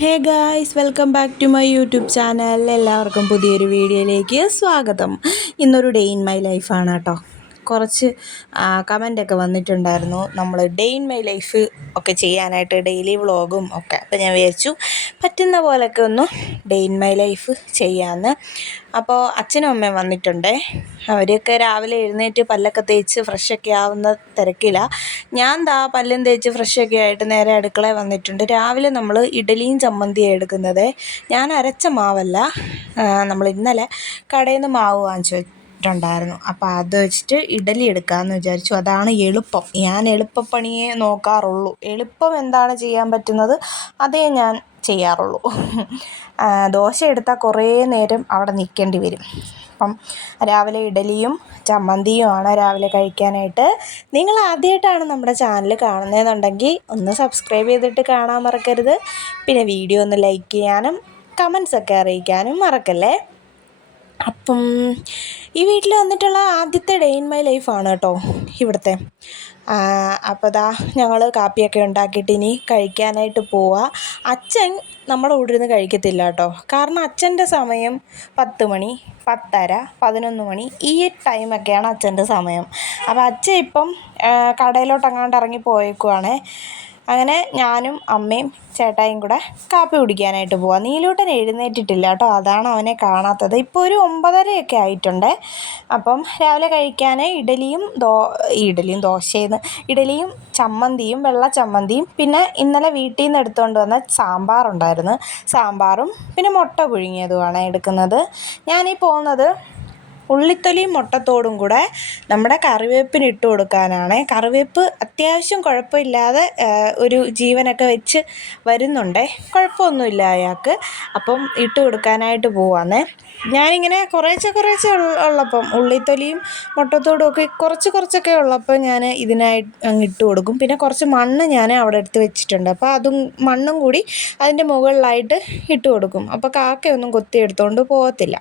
Hey guys, welcome back to my YouTube channel. എല്ലാവർക്കും പുതിയൊരു വീഡിയോയിലേക്ക് സ്വാഗതം. ഇന്നൊരു ഡേ ഇൻ മൈ ലൈഫാണ് കേട്ടോ. കുറച്ച് കമൻ്റൊക്കെ വന്നിട്ടുണ്ടായിരുന്നു നമ്മൾ ഡേ ഇൻ മൈ ലൈഫ് ഒക്കെ ചെയ്യാനായിട്ട്, ഡെയിലി വ്ളോഗും ഒക്കെ. അപ്പോൾ ഞാൻ വിചാരിച്ചു പറ്റുന്ന പോലൊക്കെ ഒന്ന് ഡേ ഇൻ മൈ ലൈഫ് ചെയ്യാമെന്ന്. അപ്പോൾ അച്ഛനും അമ്മയും വന്നിട്ടുണ്ടേ. അവരൊക്കെ രാവിലെ എഴുന്നേറ്റ് പല്ലൊക്കെ തേച്ച് ഫ്രഷൊക്കെ ആവുന്ന തിരക്കിലാണ്. ഞാൻ പല്ലും തേച്ച് ഫ്രഷൊക്കെ ആയിട്ട് നേരെ അടുക്കളയിൽ വന്നിട്ടുണ്ട്. രാവിലെ നമ്മൾ ഇഡലിയും ചമ്മന്തിയാണ് എടുക്കുന്നത്. ഞാൻ അരച്ച മാവല്ല, നമ്മൾ ഇന്നലെ കടയിൽ നിന്ന് മാവ് വാങ്ങിച്ചു വെച്ചിട്ടുണ്ടായിരുന്നു. അപ്പോൾ അത് വെച്ചിട്ട് ഇഡലി എടുക്കാമെന്ന് വിചാരിച്ചു. അതാണ് എളുപ്പം. ഞാൻ എളുപ്പപ്പണിയേ നോക്കാറുള്ളൂ. എളുപ്പം എന്താണ് ചെയ്യാൻ പറ്റുന്നത് അതേ ഞാൻ ചെയ്യാറുള്ളൂ. ദോശ എടുത്താൽ കുറേ നേരം അവിടെ നിൽക്കേണ്ടി വരും. അപ്പം രാവിലെ ഇഡലിയും ചമ്മന്തിയുമാണ് രാവിലെ കഴിക്കാനായിട്ട്. നിങ്ങൾ ആദ്യമായിട്ടാണ് നമ്മുടെ ചാനൽ കാണുന്നതെന്നുണ്ടെങ്കിൽ ഒന്ന് സബ്സ്ക്രൈബ് ചെയ്തിട്ട് കാണാൻ മറക്കരുത്. പിന്നെ വീഡിയോ ഒന്ന് ലൈക്ക് ചെയ്യാനും കമൻസൊക്കെ അറിയിക്കാനും മറക്കല്ലേ. അപ്പം ഈ വീട്ടിൽ വന്നിട്ടുള്ള ആദ്യത്തെ ഡേ ഇൻ മൈ ലൈഫാണ് കേട്ടോ ഇവിടുത്തെ. അപ്പോൾ ഞങ്ങൾ കാപ്പിയൊക്കെ ഉണ്ടാക്കിയിട്ട് ഇനി കഴിക്കാനായിട്ട് പോവുക. അച്ഛൻ നമ്മുടെ കൂടെ ഇരുന്ന് കഴിക്കത്തില്ല കേട്ടോ. കാരണം അച്ഛൻ്റെ സമയം 10 മണി, 10:30, 11 മണി ഈ ടൈമൊക്കെയാണ് അച്ഛൻ്റെ സമയം. അപ്പോൾ അച്ഛൻ ഇപ്പം കടയിലോട്ടെങ്ങാണ്ട് ഇറങ്ങി പോയേക്കുവാണേ. അങ്ങനെ ഞാനും അമ്മയും ചേട്ടായും കൂടെ കാപ്പി കുടിക്കാനായിട്ട് പോവാം. നീലൂട്ടൻ എഴുന്നേറ്റിട്ടില്ല കേട്ടോ, അതാണ് അവനെ കാണാത്തത്. ഇപ്പോൾ ഒരു 9:30 ആയിട്ടുണ്ട്. അപ്പം രാവിലെ കഴിക്കാൻ ഇഡലിയും ചമ്മന്തിയും, വെള്ള ചമ്മന്തിയും, പിന്നെ ഇന്നലെ വീട്ടിൽ നിന്ന് എടുത്തുകൊണ്ട് വന്ന സാമ്പാറുണ്ടായിരുന്നു. സാമ്പാറും പിന്നെ മുട്ട പുഴുങ്ങിയതുമാണ് എടുക്കുന്നത്. ഞാനീ പോകുന്നത് ഉള്ളിത്തൊലിയും മുട്ടത്തോടും കൂടെ നമ്മുടെ കറിവേപ്പിന് ഇട്ട് കൊടുക്കാനാണ്. കറിവേപ്പ് അത്യാവശ്യം കുഴപ്പമില്ലാതെ ഒരു ജീവനൊക്കെ വെച്ച് വരുന്നുണ്ടേ, കുഴപ്പമൊന്നുമില്ല അയാൾക്ക്. അപ്പം ഇട്ട് കൊടുക്കാനായിട്ട് പോവാന്നേ. ഞാനിങ്ങനെ കുറേശ്ശെ ഉള്ളപ്പം ഉള്ളിത്തൊലിയും മുട്ടത്തോടും ഒക്കെ കുറച്ചൊക്കെ ഉള്ളപ്പോൾ ഞാൻ ഇതിനായി അങ്ങ് ഇട്ട് കൊടുക്കും. പിന്നെ കുറച്ച് മണ്ണ് ഞാൻ അവിടെ എടുത്ത് വെച്ചിട്ടുണ്ട്. അപ്പോൾ അതും മണ്ണും കൂടി അതിൻ്റെ മുകളിലായിട്ട് ഇട്ട് കൊടുക്കും. അപ്പോൾ കാക്കയൊന്നും കൊത്തി എടുത്തുകൊണ്ട് പോകത്തില്ല.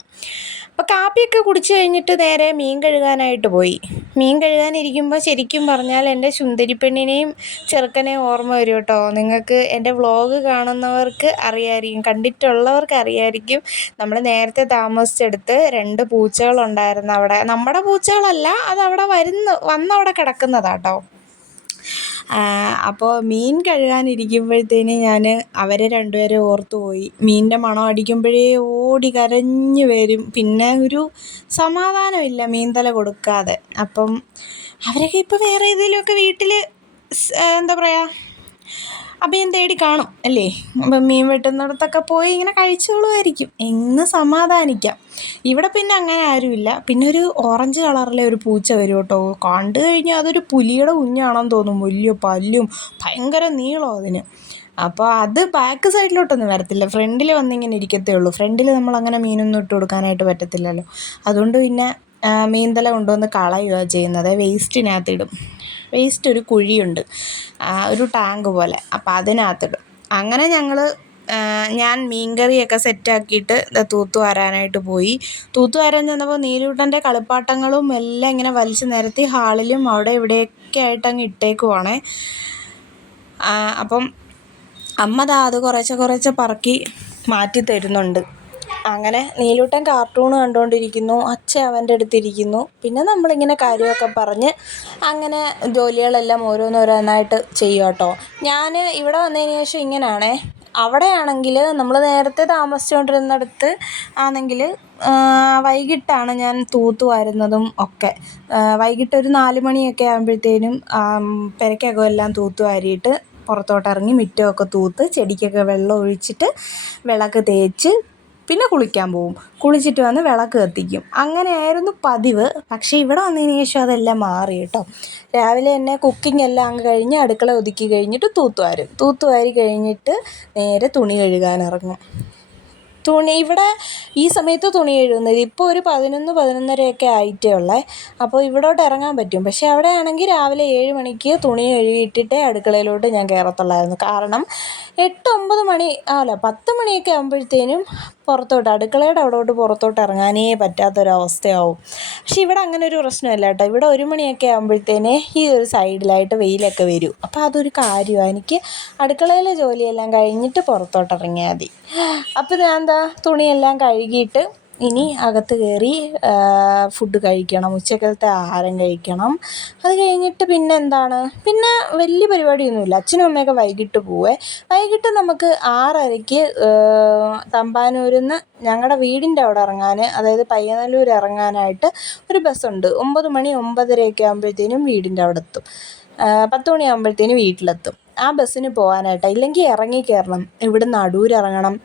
അപ്പോൾ കാപ്പിയൊക്കെ കുടിച്ച് കഴിഞ്ഞിട്ട് നേരെ മീൻ കഴുകാനായിട്ട് പോയി. മീൻ കഴുകാനിരിക്കുമ്പോൾ ശരിക്കും പറഞ്ഞാൽ എൻ്റെ സുന്ദരിപ്പെണ്ണിനെയും ചെറുക്കനെയും ഓർമ്മ വരും കേട്ടോ. നിങ്ങൾക്ക് എൻ്റെ വ്ളോഗ് കാണുന്നവർക്ക് അറിയാമായിരിക്കും, കണ്ടിട്ടുള്ളവർക്ക് അറിയാമായിരിക്കും. നമ്മൾ നേരത്തെ താമസിച്ചെടുത്ത് 2 പൂച്ചകളുണ്ടായിരുന്നു അവിടെ. നമ്മുടെ പൂച്ചകളല്ല, അതവിടെ വന്നവിടെ കിടക്കുന്നതാട്ടോ. അപ്പോൾ മീൻ കഴുകാനിരിക്കുമ്പോഴത്തേന് ഞാൻ അവരെ രണ്ടുപേരെ ഓർത്തു പോയി. മീനിൻ്റെ മണം അടിക്കുമ്പോഴേ ഓടി കരഞ്ഞു വരും. പിന്നെ ഒരു സമാധാനമില്ല മീൻ തല കൊടുക്കാതെ. അപ്പം അവരൊക്കെ ഇപ്പോൾ വേറെ ഏതെങ്കിലുമൊക്കെ വീട്ടിൽ എന്താ പറയുക, അഭയം തേടി കാണും അല്ലേ. അപ്പം മീൻ വെട്ടുന്നിടത്തൊക്കെ പോയി ഇങ്ങനെ കഴിച്ചോളുമായിരിക്കും എന്ന് സമാധാനിക്കാം. ഇവിടെ പിന്നെ അങ്ങനെ ആരുമില്ല. പിന്നെ ഒരു ഓറഞ്ച് കളറിലെ ഒരു പൂച്ച വരും കേട്ടോ. കണ്ടു കഴിഞ്ഞാൽ അതൊരു പുലിയുടെ കുഞ്ഞാണെന്ന് തോന്നും. വലിയ പല്ലും ഭയങ്കര നീളം അതിന്. അപ്പോൾ അത് ബാക്ക് സൈഡിലോട്ടൊന്നും വരത്തില്ല, ഫ്രണ്ടിൽ വന്നിങ്ങനെ ഇരിക്കത്തേ ഉള്ളൂ. ഫ്രണ്ടിൽ നമ്മളങ്ങനെ മീനൊന്നും ഇട്ട് കൊടുക്കാനായിട്ട് പറ്റത്തില്ലല്ലോ. അതുകൊണ്ട് പിന്നെ മീൻതല കൊണ്ടുവന്ന് കളയുക ചെയ്യുന്നത്. വേസ്റ്റിനകത്തിടും. വേസ്റ്റ് ഒരു കുഴിയുണ്ട്, ഒരു ടാങ്ക് പോലെ. അപ്പോൾ അതിനകത്തിടും. അങ്ങനെ ഞാൻ മീൻകറിയൊക്കെ സെറ്റാക്കിയിട്ട് തൂത്തു വാരാനായിട്ട് പോയി. തൂത്തു വാരാൻ ചെന്നപ്പോൾ നീലൂട്ടൻ്റെ കളിപ്പാട്ടങ്ങളും എല്ലാം ഇങ്ങനെ വലിച്ചു നിരത്തി ഹാളിലും അവിടെ ഇവിടെയൊക്കെ ആയിട്ട് അങ്ങ് ഇട്ടേക്കുവാണേ. അപ്പം അമ്മ അത് കുറേശ്ശെ പറക്കി മാറ്റി തരുന്നുണ്ട്. അങ്ങനെ നീലൂട്ടൻ കാർട്ടൂൺ കണ്ടുകൊണ്ടിരിക്കുന്നു, അച്ഛൻ അവൻ്റെ അടുത്തിരിക്കുന്നു. പിന്നെ നമ്മളിങ്ങനെ കാര്യമൊക്കെ പറഞ്ഞ് അങ്ങനെ ജോലികളെല്ലാം ഓരോന്നോരോന്നായിട്ട് ചെയ്യും കേട്ടോ. ഞാൻ ഇവിടെ വന്നതിന് ശേഷം ഇങ്ങനെയാണേ. അവിടെയാണെങ്കിൽ നമ്മൾ നേരത്തെ താമസിച്ചുകൊണ്ടിരുന്നിടത്ത് ആണെങ്കിൽ വൈകിട്ടാണ് ഞാൻ തൂത്ത് വാരുന്നതും ഒക്കെ. വൈകിട്ട് ഒരു 4 മണിയൊക്കെ ആകുമ്പോഴത്തേനും പെരയ്ക്കകം എല്ലാം തൂത്ത് വാരിയിട്ട് പുറത്തോട്ടിറങ്ങി മുറ്റമൊക്കെ തൂത്ത് ചെടിക്കൊക്കെ വെള്ളം ഒഴിച്ചിട്ട് വിളക്ക് തേച്ച് പിന്നെ കുളിക്കാൻ പോവും. കുളിച്ചിട്ട് വന്ന് വിളക്ക് കത്തിക്കും. അങ്ങനെയായിരുന്നു പതിവ്. പക്ഷേ ഇവിടെ വന്നതിന് ശേഷം അതെല്ലാം മാറി കേട്ടോ. രാവിലെ തന്നെ കുക്കിംഗ് എല്ലാം അങ്ങ് കഴിഞ്ഞ് അടുക്കള ഒതുക്കി കഴിഞ്ഞിട്ട് തൂത്തുവാരി കഴിഞ്ഞിട്ട് നേരെ തുണി കഴുകാനിറങ്ങും. ഇവിടെ ഈ സമയത്ത് തുണി കഴുകുന്നത് ഇപ്പോൾ ഒരു 11-11:30 ആയിട്ടേ ഉള്ളേ. അപ്പോൾ ഇവിടോട്ട് ഇറങ്ങാൻ പറ്റും. പക്ഷേ അവിടെ ആണെങ്കിൽ രാവിലെ 7 മണിക്ക് തുണി കഴുകിയിട്ടിട്ടേ അടുക്കളയിലോട്ട് ഞാൻ കയറത്തുള്ളായിരുന്നു. കാരണം 8-9 മണി 10 മണിയൊക്കെ ആകുമ്പോഴത്തേനും അടുക്കളയുടെ അവിടോട്ട് പുറത്തോട്ട് ഇറങ്ങാനേ പറ്റാത്തൊരവസ്ഥയാവും. പക്ഷെ ഇവിടെ അങ്ങനെ ഒരു പ്രശ്നമില്ല കേട്ടോ. ഇവിടെ 1 മണിയൊക്കെ ആകുമ്പോഴത്തേനെ ഈ ഒരു സൈഡിലായിട്ട് വെയിലൊക്കെ വരും. അപ്പോൾ അതൊരു കാര്യമാണ്. എനിക്ക് അടുക്കളയിലെ ജോലിയെല്ലാം കഴിഞ്ഞിട്ട് പുറത്തോട്ട് ഇറങ്ങിയാൽ മതി. അപ്പോൾ ഞാൻ തുണിയെല്ലാം കഴുകിയിട്ട് ഇനി അകത്ത് കയറി ഫുഡ് കഴിക്കണം, ഉച്ചക്കലത്തെ ആഹാരം കഴിക്കണം. അത് കഴിഞ്ഞിട്ട് പിന്നെ വലിയ പരിപാടിയൊന്നുമില്ല. അച്ഛനും അമ്മയൊക്കെ വൈകിട്ട് പോവേ. വൈകിട്ട് നമുക്ക് 6:30-ക്ക് തമ്പാനൂരിൽ നിന്ന് ഞങ്ങളുടെ വീടിൻ്റെ അവിടെ ഇറങ്ങാൻ, അതായത് പയ്യനല്ലൂർ ഇറങ്ങാനായിട്ട് ഒരു ബസ്സുണ്ട്. 9 മണി 9:30 ആകുമ്പോഴത്തേനും വീടിൻ്റെ അവിടെ എത്തും. 10 മണിയാകുമ്പോഴത്തേനും വീട്ടിലെത്തും. ആ ബസ്സിന് പോകാനായിട്ടാണ്. ഇല്ലെങ്കിൽ ഇറങ്ങിക്കയറണം. ഇവിടുന്ന് അടൂർ ഇറങ്ങണം.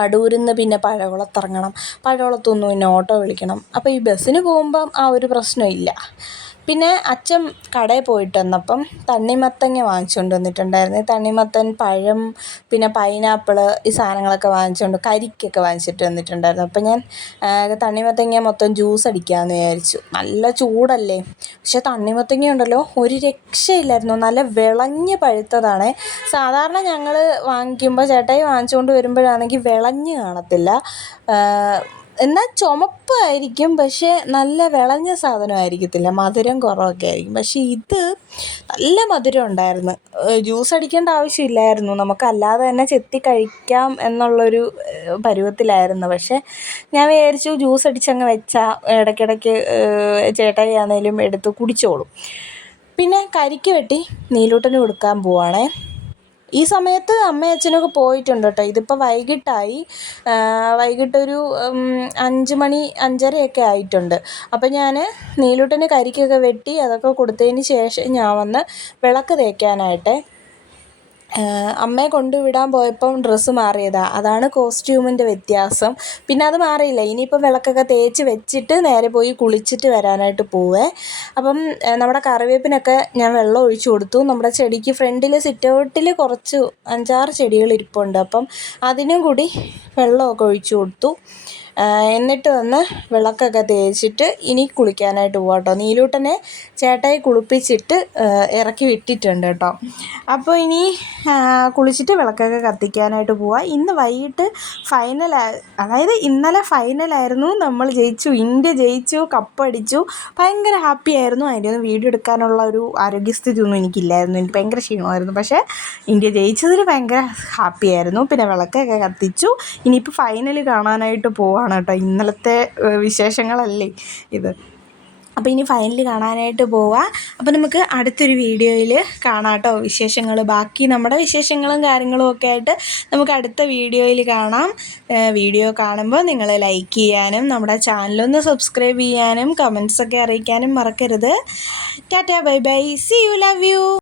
അടൂരിൽ നിന്ന് പിന്നെ പഴകുളത്തിറങ്ങണം. പഴകുളത്തുനിന്ന് പിന്നെ ഓട്ടോ വിളിക്കണം. അപ്പോൾ ഈ ബസ്സിന് പോകുമ്പം ആ ഒരു പ്രശ്നമില്ല. പിന്നെ അച്ഛൻ കടയിൽ പോയിട്ട് വന്നപ്പം തണ്ണിമത്തങ്ങ വാങ്ങിച്ചുകൊണ്ട് വന്നിട്ടുണ്ടായിരുന്നു. തണ്ണിമത്തൻ, പഴം, പിന്നെ പൈനാപ്പിള്, ഈ സാധനങ്ങളൊക്കെ കരിക്കൊക്കെ വാങ്ങിച്ചിട്ട് വന്നിട്ടുണ്ടായിരുന്നു. അപ്പം ഞാൻ തണ്ണിമത്തങ്ങ മൊത്തം ജ്യൂസ് അടിക്കാമെന്ന് വിചാരിച്ചു. നല്ല ചൂടല്ലേ. പക്ഷെ തണ്ണിമത്തങ്ങ ഉണ്ടല്ലോ, ഒരു രക്ഷയില്ലായിരുന്നു. നല്ല വിളഞ്ഞ് പഴുത്തതാണ്. സാധാരണ ഞങ്ങൾ വാങ്ങിക്കുമ്പോൾ ചേട്ടായി വാങ്ങിച്ചുകൊണ്ട് വരുമ്പോഴാണെങ്കിൽ വിളഞ്ഞ് കാണത്തില്ല, എന്നാൽ ചുമപ്പായിരിക്കും. പക്ഷേ നല്ല വിളഞ്ഞ സാധനമായിരിക്കത്തില്ല, മധുരം കുറവൊക്കെ ആയിരിക്കും. പക്ഷേ ഇത് നല്ല മധുരം ഉണ്ടായിരുന്നു. ജ്യൂസ് അടിക്കേണ്ട ആവശ്യമില്ലായിരുന്നു, നമുക്കല്ലാതെ തന്നെ ചെത്തി കഴിക്കാം എന്നുള്ളൊരു പരുവത്തിലായിരുന്നു. പക്ഷേ ഞാൻ വിചാരിച്ചു ജ്യൂസ് അടിച്ചങ്ങ് വെച്ചാൽ ഇടയ്ക്കിടയ്ക്ക് ചേട്ടായി ആണെങ്കിലും എടുത്ത് കുടിച്ചോളും. പിന്നെ കരിക്ക് വെട്ടി നീലൂട്ടന് കൊടുക്കാൻ പോവാണേ. ഈ സമയത്ത് അമ്മയും അച്ഛനൊക്കെ പോയിട്ടുണ്ട് കേട്ടോ. ഇതിപ്പോൾ വൈകിട്ടായി, വൈകിട്ടൊരു 5 മണി 5:30 ആയിട്ടുണ്ട്. അപ്പോൾ ഞാൻ നീലൂട്ടന് കരിക്കൊക്കെ വെട്ടി അതൊക്കെ കൊടുത്തതിന് ശേഷം ഞാൻ വന്ന് വിളക്ക് തേക്കാനായിട്ട് അമ്മയെ കൊണ്ടുവിടാൻ പോയപ്പം ഡ്രസ്സ് മാറിയതാണ്. അതാണ് കോസ്റ്റ്യൂമിൻ്റെ വ്യത്യാസം. പിന്നെ അത് മാറിയില്ല. ഇനിയിപ്പോൾ വിളക്കൊക്കെ തേച്ച് വെച്ചിട്ട് നേരെ പോയി കുളിച്ചിട്ട് വരാനായിട്ട് പോവേ. അപ്പം നമ്മുടെ കറിവേപ്പിനൊക്കെ ഞാൻ വെള്ളം ഒഴിച്ചു കൊടുത്തു. നമ്മുടെ ചെടിക്ക് ഫ്രണ്ടിൽ സിറ്റൗട്ടിൽ കുറച്ച് 5-6 ചെടികൾ ഇരിപ്പുണ്ട്. അപ്പം അതിനും കൂടി വെള്ളമൊക്കെ ഒഴിച്ചു കൊടുത്തു. എന്നിട്ട് വന്ന് വിളക്കൊക്കെ തേച്ചിട്ട് ഇനി കുളിക്കാനായിട്ട് പോകാം കേട്ടോ. നീലൂട്ടനെ ചേട്ടായി കുളിപ്പിച്ചിട്ട് ഇറക്കി വിട്ടിട്ടുണ്ട് കേട്ടോ. അപ്പോൾ ഇനി കുളിച്ചിട്ട് വിളക്കൊക്കെ കത്തിക്കാനായിട്ട് പോവാം. ഇന്ന് വൈകിട്ട് അതായത് ഇന്നലെ ഫൈനലായിരുന്നു. നമ്മൾ ജയിച്ചു, ഇന്ത്യ ജയിച്ചു, കപ്പടിച്ചു. ഭയങ്കര ഹാപ്പി ആയിരുന്നു. അതിൻ്റെ ഒന്നും വീഡിയോ എടുക്കാനുള്ള ഒരു ആരോഗ്യസ്ഥിതി ഒന്നും എനിക്കില്ലായിരുന്നു. എനിക്ക് ഭയങ്കര ക്ഷീണമായിരുന്നു. പക്ഷേ ഇന്ത്യ ജയിച്ചതിൽ ഭയങ്കര ഹാപ്പി ആയിരുന്നു. പിന്നെ വിളക്കൊക്കെ കത്തിച്ചു. ഇനിയിപ്പോൾ ഫൈനൽ കാണാനായിട്ട് പോവാണ് കേട്ടോ. ഇന്നലത്തെ വിശേഷങ്ങളല്ലേ ഇത്. അപ്പോൾ ഇനി ഫൈനൽ കാണാനായിട്ട് പോവാം. അപ്പോൾ നമുക്ക് അടുത്തൊരു വീഡിയോയിൽ കാണാം കേട്ടോ. ബാക്കി നമ്മുടെ വിശേഷങ്ങളും കാര്യങ്ങളും ഒക്കെ ആയിട്ട് നമുക്ക് അടുത്ത വീഡിയോയിൽ കാണാം. വീഡിയോ കാണുമ്പോൾ നിങ്ങൾ ലൈക്ക് ചെയ്യാനും നമ്മുടെ ചാനലൊന്ന് സബ്സ്ക്രൈബ് ചെയ്യാനും കമൻസൊക്കെ അറിയിക്കാനും മറക്കരുത്. Tata, bye bye, see you, love U.